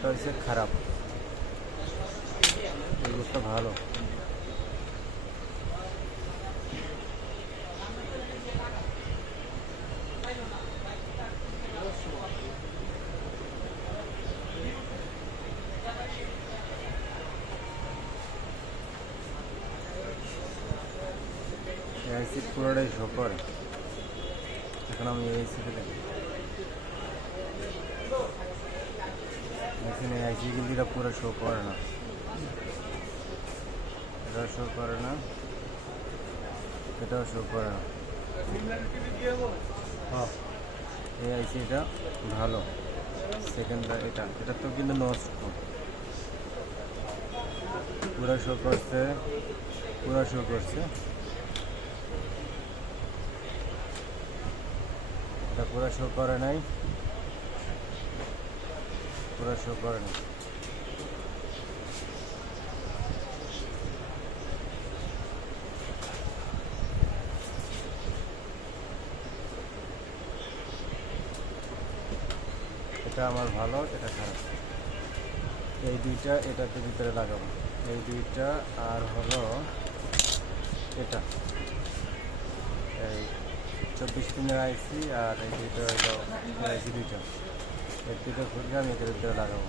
বোর্ডটা হচ্ছে খারাপ। এই বোর্ডটা ভালো। পুরোটাই করে এখন আমি এআইসিতে দেখি এখানে এআইসি কিন্তু এটা পুরো শো করে না। এটা শো করে না। এটাও শো করে না। হ্যাঁ। এই আইসিটা ভালো। সেকেন্ডটা এটা। এটা তো কিন্তু নষ্ট পুরো শো করছে পুরো শো করছে। এটা পুরো শো করে নাই। পুরো শো করে নাই এটা আমার ভালো, এটা খারাপ। এই দুইটা এটাতে ভিতরে লাগাবো। এই দুইটা আর হলো এটা। এই চব্বিশ পিনের আইসি আর এই দুইটা হলো আইসি দুইটা। এক লিটার ফুটকে আমি এক লিটার লাগাবো।